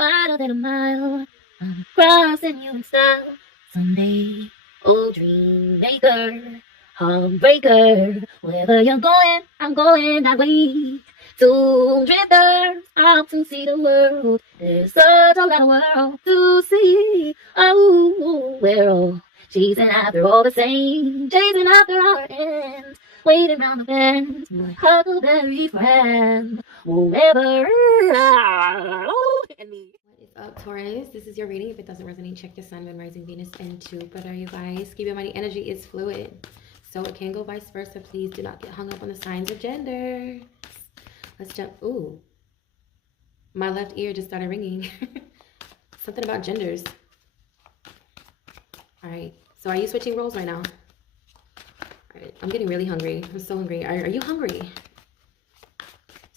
wider than a mile. I'm crossing you in style someday. Oh, dream maker, heartbreaker, wherever you're going, I'm going that way. Two drifters out to see the world. There's such a lot of world to see. Oh, we're all chasing after all the same, chasing after our ends, waiting round the bend. My huckleberry friend, whoever. And me. What is up, Taurus? This is your reading. If it doesn't resonate, check your sun, moon, rising, Venus, and Jupiter, you guys. Keep in mind, energy is fluid, so it can go vice versa. Please do not get hung up on the signs of gender. Let's jump. Ooh, my left ear just started ringing. Something about genders. All right. So are you switching roles right now? All right. I'm getting really hungry. I'm so hungry. Are you hungry?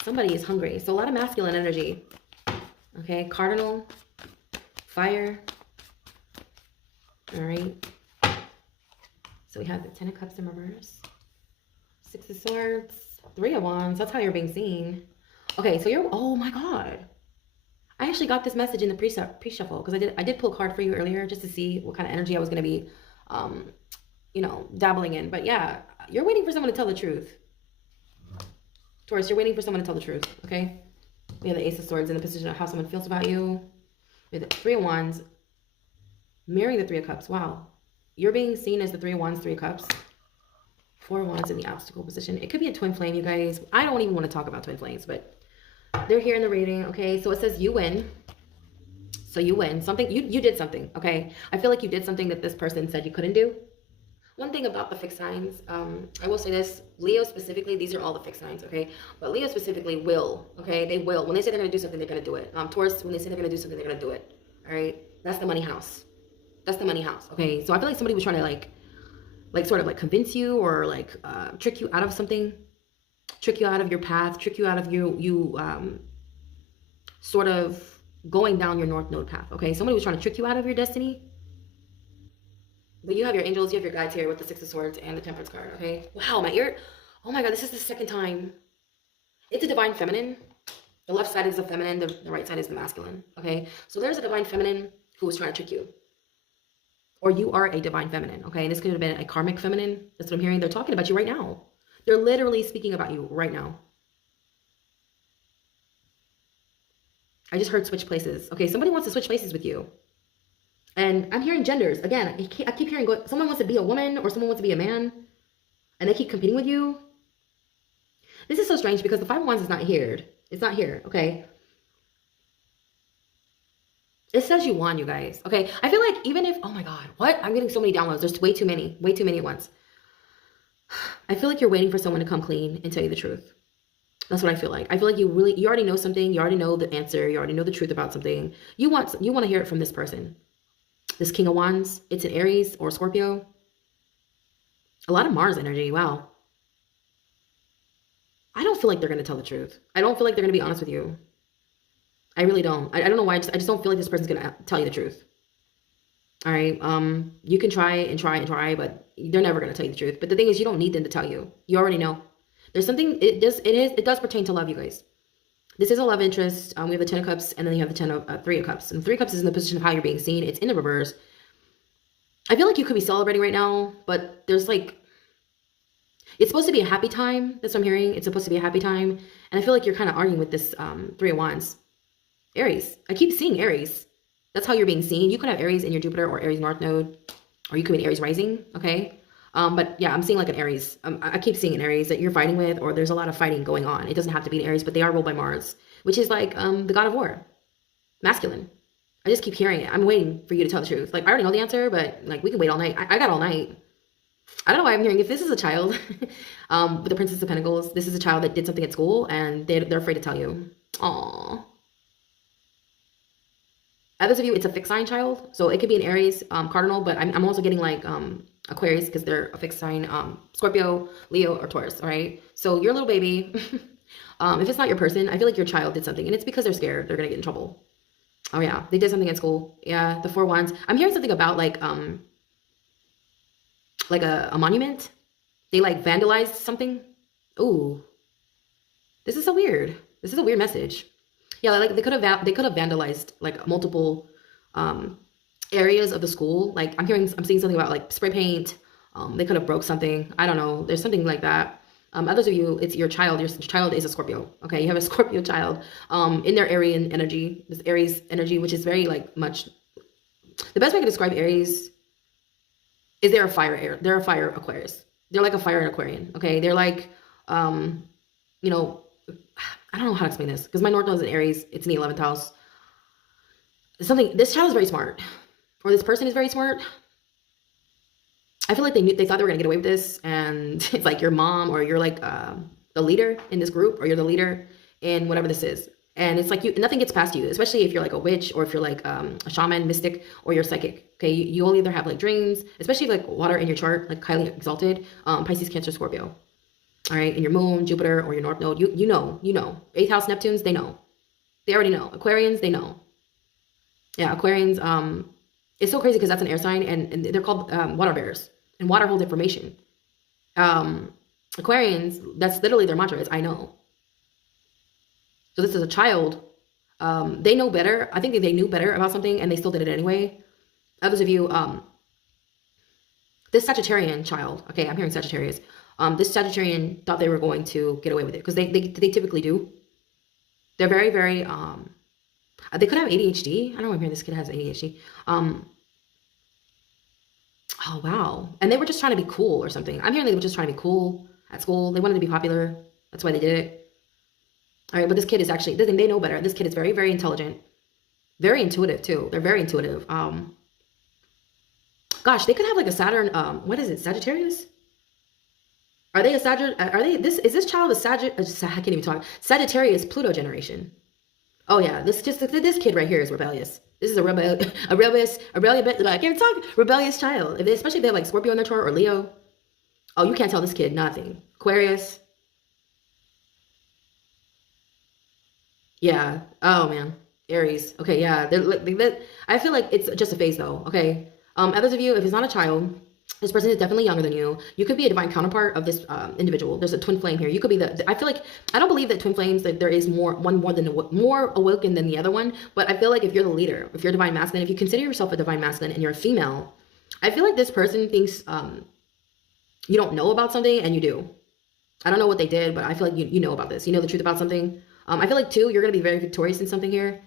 Somebody is hungry. So a lot of masculine energy. Okay. Cardinal. Fire. All right. So we have the Ten of Cups in reverse. Six of Swords. Three of Wands. That's how you're being seen. Okay, so you're, oh my God. I actually got this message in the pre-shuffle because I did pull a card for you earlier just to see what kind of energy I was going to be, you know, dabbling in. But yeah, you're waiting for someone to tell the truth. Taurus, you're waiting for someone to tell the truth, okay? We have the Ace of Swords in the position of how someone feels about you. We have the Three of Wands mirroring the Three of Cups. Wow. You're being seen as the Three of Wands, Three of Cups. Four of Wands in the obstacle position. It could be a twin flame, you guys. I don't even want to talk about twin flames, but they're here in the reading, okay? So it says you win. So you win. Something, you did something, okay? I feel like you did something that this person said you couldn't do. One thing about the fixed signs, I will say this, Leo specifically, these are all the fixed signs, okay? But Leo specifically will, okay? They will. When they say they're going to do something, they're going to do it. Taurus, when they say they're going to do something, they're going to do it, all right? That's the money house. That's the money house, okay? So I feel like somebody was trying to like sort of like convince you or like trick you out of something, trick you out of your path, trick you out of you sort of going down your North Node path, okay? Somebody was trying to trick you out of your destiny. But you have your angels, you have your guides here with the Six of Swords and the Temperance card, okay? Wow, my ear, oh my God, this is the second time. It's a divine feminine. The left side is the feminine, the right side is the masculine, okay? So there's a divine feminine who was trying to trick you. Or you are a divine feminine, okay? And this could have been a karmic feminine. That's what I'm hearing. They're talking about you right now. They're literally speaking about you right now. I just heard switch places. Okay, somebody wants to switch places with you. And I'm hearing genders. Again, I keep hearing someone wants to be a woman or someone wants to be a man. And they keep competing with you. This is so strange because the Five of Wands is not here. It's not here, okay? It says you won, you guys. Okay, I feel like even if, oh my God, what? I'm getting so many downloads. There's way too many at once. I feel like you're waiting for someone to come clean and tell you the truth. That's what I feel like. I feel like you already know something. You already know the answer. You already know the truth about something. You want to hear it from this person. This King of Wands, it's an Aries or Scorpio. A lot of Mars energy, wow. I don't feel like they're going to tell the truth. I don't feel like they're going to be honest with you. I really don't. I don't know why. I just don't feel like this person's going to tell you the truth. All right. You can try and try, but they're never going to tell you the truth. But the thing is, you don't need them to tell you. You already know. There's something, it does pertain to love, you guys. This is a love interest. We have the Ten of Cups, and then you have the Three of Cups. And Three of Cups is in the position of how you're being seen. It's in the reverse. I feel like you could be celebrating right now, but there's like, it's supposed to be a happy time. That's what I'm hearing. It's supposed to be a happy time. And I feel like you're kind of arguing with this Three of Wands. Aries. I keep seeing Aries. That's how you're being seen. You could have Aries in your Jupiter or Aries North Node, or you could be an Aries rising, okay? But yeah, I'm seeing like an Aries. I keep seeing an Aries that you're fighting with, or there's a lot of fighting going on. It doesn't have to be an Aries, but they are ruled by Mars, which is like the god of war, masculine. I just keep hearing it. I'm waiting for you to tell the truth. Like, I already know the answer, but like, we can wait all night. I got all night. I don't know why I'm hearing, if this is a child with the Princess of Pentacles, this is a child that did something at school and they're afraid to tell you. Aww. Others of you, it's a fixed sign child. So it could be an Aries cardinal, but I'm also getting like Aquarius because they're a fixed sign, Scorpio, Leo, or Taurus, all right? So your little baby, if it's not your person, I feel like your child did something and it's because they're scared. They're going to get in trouble. Oh yeah, they did something at school. Yeah, the Four Wands. I'm hearing something about like a monument. They like vandalized something. Ooh, this is so weird. This is a weird message. Yeah, like they could have vandalized like multiple areas of the school. Like I'm seeing something about like spray paint. They could have broke something. I don't know. There's something like that. Others of you, it's your child. Your child is a Scorpio. Okay, you have a Scorpio child in their Aryan energy, this Aries energy, which is very like much. The best way to describe Aries is they're a fire Aquarius. They're like a fire Aquarian. Okay, they're like, you know, I don't know how to explain this because my North Node is in Aries. It's in the 11th house. This child is very smart, or this person is very smart. I feel like they thought they were gonna get away with this, and it's like your mom or you're like the leader in this group, or you're the leader in whatever this is, and it's like nothing gets past you, especially if you're like a witch or if you're like a shaman, mystic, or you're psychic. Okay, you'll either have like dreams, especially like water in your chart, like highly exalted, Pisces, Cancer, Scorpio. All right, in your moon, Jupiter, or your North Node, you know, 8th house Neptunes, they know, they already know. Aquarians, they know. Yeah, Aquarians, it's so crazy because that's an air sign, and they're called water bearers, and water holds information. Aquarians, that's literally their mantra is I know. So this is a child. They know better. I think they knew better about something and they still did it anyway. Others of you, this Sagittarian child, okay, I'm hearing Sagittarius. This Sagittarian thought they were going to get away with it because they typically do. They're very, very, they could have ADHD. I don't know, I'm hearing this kid has ADHD. Oh, wow. And they were just trying to be cool or something. I'm hearing they were just trying to be cool at school. They wanted to be popular. That's why they did it. All right, but this kid is actually, they know better. This kid is very, very intelligent. Very intuitive, too. They're very intuitive. Gosh, they could have like a Saturn, what is it, Sagittarius? Are they a Sagittarius? Is this child a Sagittarius? I can't even talk. Sagittarius Pluto generation. Oh, yeah, this kid right here is rebellious. This is a rebellious, I can't talk, rebellious child. Especially if they have like Scorpio in their chart or Leo. Oh, you can't tell this kid nothing. Aquarius. Yeah. Oh, man. Aries. Okay, yeah. I feel like it's just a phase though. Okay. Others of you, if it's not a child, this person is definitely younger than you. You could be a divine counterpart of this individual. There's a twin flame here. You could be I feel like, I don't believe that twin flames, that there is more awoken than the other one. But I feel like if you're the leader, if you're divine masculine, if you consider yourself a divine masculine and you're a female, I feel like this person thinks you don't know about something and you do. I don't know what they did, but I feel like you know about this. You know the truth about something. I feel like too, you're going to be very victorious in something here.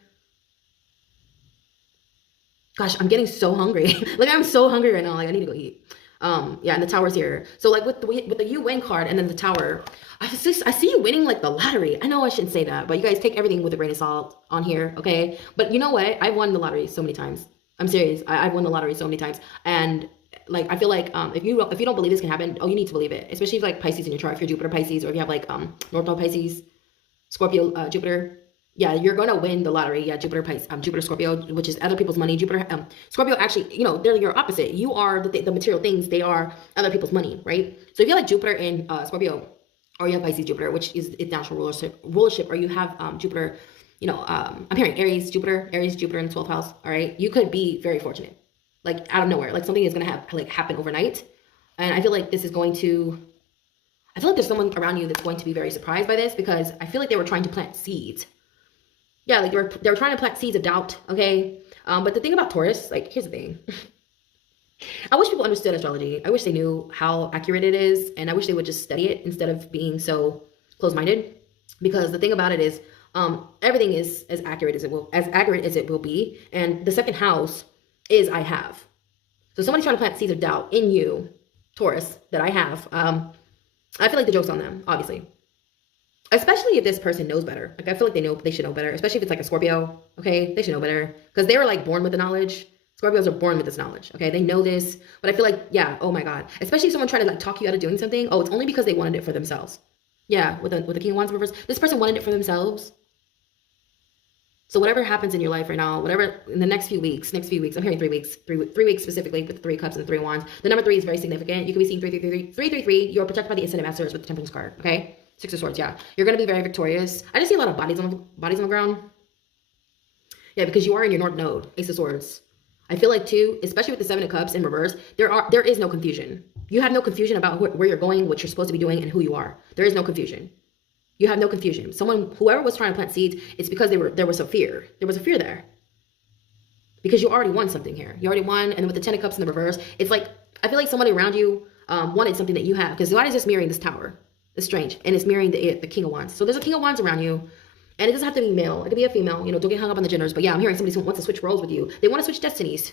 Gosh, I'm getting so hungry. Like I'm so hungry right now. Like I need to go eat. Yeah, and the tower's here. So like with the you win card and then the tower, I see you winning like the lottery. I know I shouldn't say that, but you guys take everything with a grain of salt on here, okay? But you know what? I've won the lottery so many times. I'm serious. I've won the lottery so many times, and like I feel like if you don't believe this can happen, oh, you need to believe it. Especially if like Pisces in your chart, if you're Jupiter Pisces, or if you have like North Node Pisces, Scorpio, Jupiter. Yeah, you're gonna win the lottery. Yeah, Jupiter, Jupiter, Scorpio, which is other people's money. Jupiter, Scorpio, actually, you know, they're your opposite. You are the material things. They are other people's money, right? So if you have like Jupiter in Scorpio, or you have Pisces, Jupiter, which is its natural rulership, or you have Jupiter, you know, I'm hearing Aries, Jupiter in the 12th house. All right, you could be very fortunate, like out of nowhere, like something is gonna happen overnight, and I feel like this is going to. I feel like there's someone around you that's going to be very surprised by this because I feel like they were trying to plant seeds. Yeah, like they were trying to plant seeds of doubt, okay? But the thing about Taurus, like, here's the thing. I wish people understood astrology. I wish they knew how accurate it is, and I wish they would just study it instead of being so close-minded. Because the thing about it is, everything is as accurate as it will be, and the second house is I have. So somebody's trying to plant seeds of doubt in you, Taurus, that I have. I feel like the joke's on them, obviously. Especially if this person knows better. Like I feel like they should know better. Especially if it's like a Scorpio. Okay, they should know better because they were like born with the knowledge. Scorpios are born with this knowledge. Okay, they know this. But I feel like, yeah, oh my god. Especially if someone trying to like talk you out of doing something. Oh, it's only because they wanted it for themselves. Yeah, with the King of Wands reverse, this person wanted it for themselves. So whatever happens in your life right now, whatever in the next few weeks, I'm hearing 3 weeks, three weeks specifically with the 3 cups and the 3 wands. The number 3 is very significant. You could be seeing 333. You're protected by the Ascendant Masters with the Temperance card. Okay. 6 of Swords, yeah. You're going to be very victorious. I just see a lot of bodies on the ground. Yeah, because you are in your North Node, Ace of Swords. I feel like, too, especially with the 7 of Cups in reverse, there is no confusion. You have no confusion about where you're going, what you're supposed to be doing, and who you are. There is no confusion. You have no confusion. Whoever was trying to plant seeds, it's because there was a fear. There was a fear there. Because you already won something here. You already won, and with the Ten of Cups in the reverse, it's like, I feel like somebody around you wanted something that you have. Because God is just mirroring this Tower. It's strange. And it's mirroring the King of Wands. So there's a King of Wands around you. And it doesn't have to be male. It could be a female. You know, don't get hung up on the genders. But yeah, I'm hearing somebody who wants to switch roles with you. They want to switch destinies.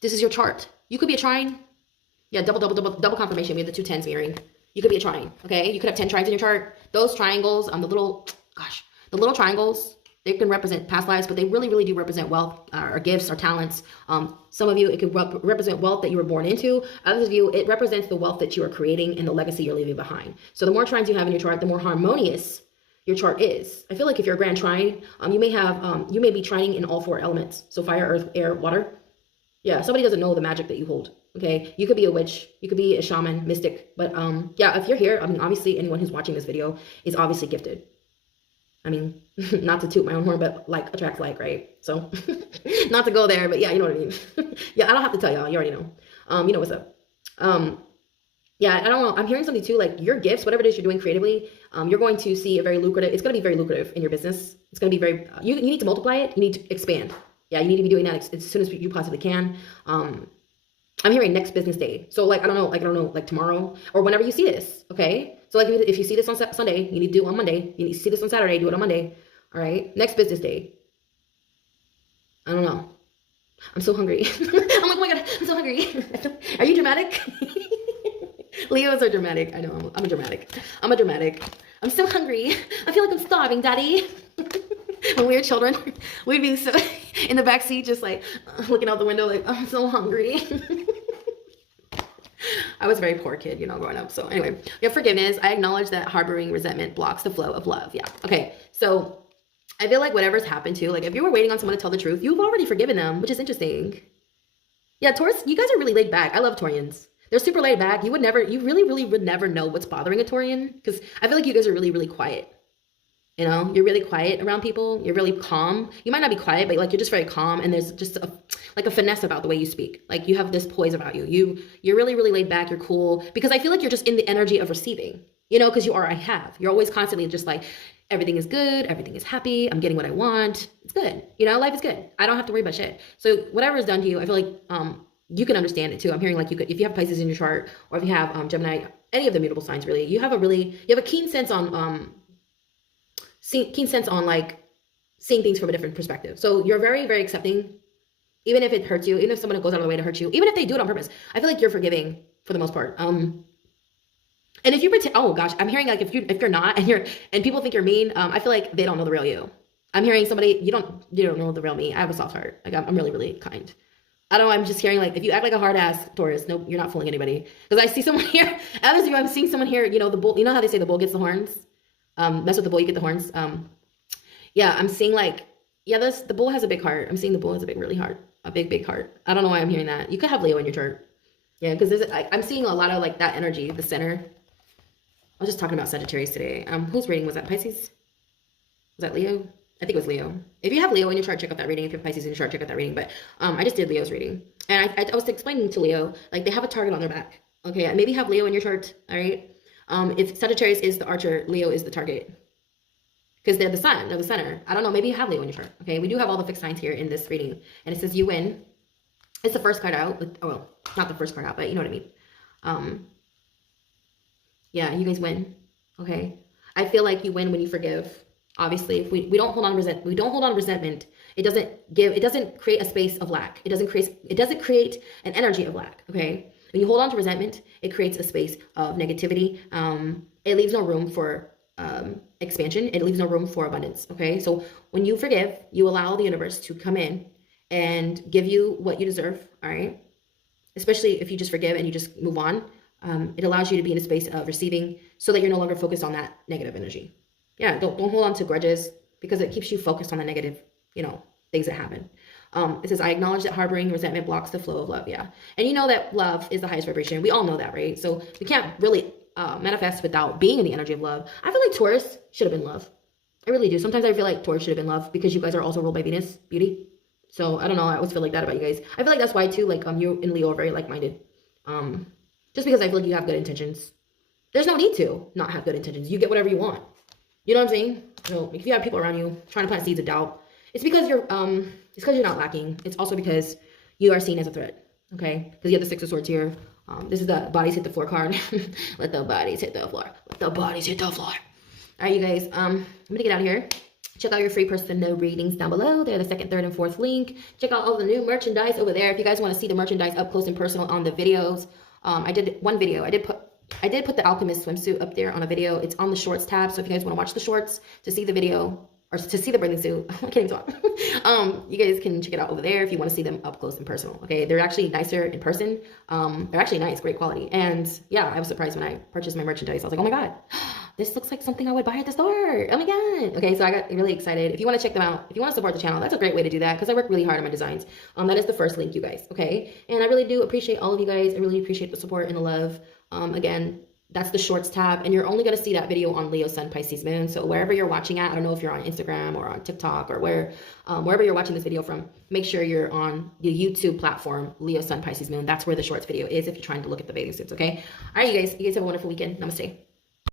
This is your chart. You could be a trine. Yeah, double confirmation. We have the 2 10s mirroring. You could be a trine, okay? You could have 10 trines in your chart. Those triangles, the little triangles, they can represent past lives, but they really, really do represent wealth or gifts or talents. Some of you, it could represent wealth that you were born into. Others of you, it represents the wealth that you are creating and the legacy you're leaving behind. So the more trines you have in your chart, the more harmonious your chart is. I feel like if you're a grand trine, you may be trining in all 4 elements. So fire, earth, air, water. Yeah, somebody doesn't know the magic that you hold. Okay, you could be a witch, you could be a shaman, mystic, but yeah, if you're here, I mean, obviously anyone who's watching this video is obviously gifted. I mean, not to toot my own horn, but like attracts like, right? So not to go there, but yeah, you know what I mean. Yeah, I don't have to tell y'all, you already know. You know what's up. Yeah, I don't know, I'm hearing something too, like your gifts, whatever it is you're doing creatively, you're going to see a very lucrative, it's going to be very lucrative in your business. It's going to be very, you need to multiply it, you need to expand. Yeah, you need to be doing that as soon as you possibly can. I'm hearing next business day. So like, I don't know, like tomorrow or whenever you see this. Okay. So like if you see this on Sunday, you need to do it on Monday. You need to see this on Saturday, do it on Monday. All right. Next business day. I don't know. I'm so hungry. I'm like, oh my God, I'm so hungry. Are you dramatic? Leos are dramatic. I know I'm a dramatic. I'm so hungry. I feel like I'm starving, Daddy. When we were children, we'd be so in the back seat, just like looking out the window, like, I'm so hungry. I was a very poor kid, you know, growing up. So anyway, yeah, forgiveness. I acknowledge that harboring resentment blocks the flow of love. Yeah. Okay. So I feel like whatever's happened to, like, if you were waiting on someone to tell the truth, you've already forgiven them, which is interesting. Yeah, Taurus, you guys are really laid back. I love Taurians. They're super laid back. You really, really would never know what's bothering a Taurian, because I feel like you guys are really, really quiet. You know, you're really quiet around people. You're really calm. You might not be quiet, but like you're just very calm. And there's just like a finesse about the way you speak. Like you have this poise about you. You're really, really laid back. You're cool. Because I feel like you're just in the energy of receiving, you know, because I have. You're always constantly just like, everything is good. Everything is happy. I'm getting what I want. It's good. You know, life is good. I don't have to worry about shit. So whatever is done to you, I feel like you can understand it too. I'm hearing like if you have Pisces in your chart, or if you have Gemini, any of the mutable signs really, you have a keen sense on like seeing things from a different perspective. So you're very, very accepting, even if it hurts you, even if someone goes out of the way to hurt you, even if they do it on purpose. I feel like you're forgiving for the most part. And if you pretend, oh gosh, I'm hearing like if you're not and people think you're mean, I feel like they don't know the real you. I'm hearing somebody, you don't know the real me. I have a soft heart. Like I'm really, really kind. I don't know, I'm just hearing like, if you act like a hard ass Taurus, nope, you're not fooling anybody. Because I see someone here, others of you, I'm seeing someone here, you know, the bull, you know how they say the bull gets the horns? Mess with the bull, you get the horns. Yeah, I'm seeing like, yeah, the bull has a big heart. I'm seeing the bull has a big heart. I don't know why I'm hearing that. You could have Leo in your chart. Yeah, because I'm seeing a lot of like that energy, the center. I was just talking about Sagittarius today. Whose reading was that? Pisces? Was that Leo? I think it was Leo. If you have Leo in your chart, check out that reading. If you have Pisces in your chart, check out that reading. But I just did Leo's reading. And I was explaining to Leo, like they have a target on their back. Okay, maybe have Leo in your chart, all right? If Sagittarius is the archer, Leo is the target. Because they're the sun, they're the center. I don't know, maybe you have Leo in your chart, okay? We do have all the fixed signs here in this reading. And it says you win. It's the first card out. Oh, well, not the first card out, but you know what I mean. Yeah, you guys win, okay? I feel like you win when you forgive. Obviously, if we don't hold on resentment, it doesn't create a space of lack. It doesn't create an energy of lack, okay? When you hold on to resentment, it creates a space of negativity. It leaves no room for expansion. It leaves no room for abundance, okay? So when you forgive, you allow the universe to come in and give you what you deserve, all right? Especially if you just forgive and you just move on. It allows you to be in a space of receiving so that you're no longer focused on that negative energy. Yeah, don't hold on to grudges because it keeps you focused on the negative, you know, things that happen. It says, I acknowledge that harboring resentment blocks the flow of love. Yeah. And you know that love is the highest vibration. We all know that, right? So we can't really manifest without being in the energy of love. I feel like Taurus should have been love. I really do. Sometimes I feel like Taurus should have been love because you guys are also ruled by Venus, beauty. So I don't know. I always feel like that about you guys. I feel like that's why too, like you and Leo are very like-minded. Just because I feel like you have good intentions. There's no need to not have good intentions. You get whatever you want. You know what I'm saying? So if you have people around you trying to plant seeds of doubt, it's because you're not lacking. It's also because you are seen as a threat. Okay? Because you have the Six of Swords here. This is the bodies hit the floor card. Let the bodies hit the floor. Let the bodies hit the floor. All right, you guys. I'm gonna get out of here. Check out your free personal readings down below. They're the second, third, and fourth link. Check out all the new merchandise over there. If you guys want to see the merchandise up close and personal on the videos, I did one video. I did put the Alchemist swimsuit up there on a video. It's on the shorts tab. So if you guys want to watch the shorts to see the video or to see the bathing suit, I can't even talk. You guys can check it out over there if you want to see them up close and personal. Okay, they're actually nicer in person. They're actually nice, great quality. And yeah, I was surprised when I purchased my merchandise. I was like, oh my god, this looks like something I would buy at the store. Oh my god. Okay, so I got really excited. If you want to check them out, if you want to support the channel, that's a great way to do that because I work really hard on my designs. That is the first link, you guys. Okay, and I really do appreciate all of you guys. I really appreciate the support and the love. Again, that's the shorts tab, and you're only going to see that video on Leo, Sun, Pisces, Moon. So wherever you're watching at, I don't know if you're on Instagram or on TikTok or wherever you're watching this video from, make sure you're on the YouTube platform, Leo, Sun, Pisces, Moon. That's where the shorts video is if you're trying to look at the bathing suits, okay? All right, you guys have a wonderful weekend. Namaste.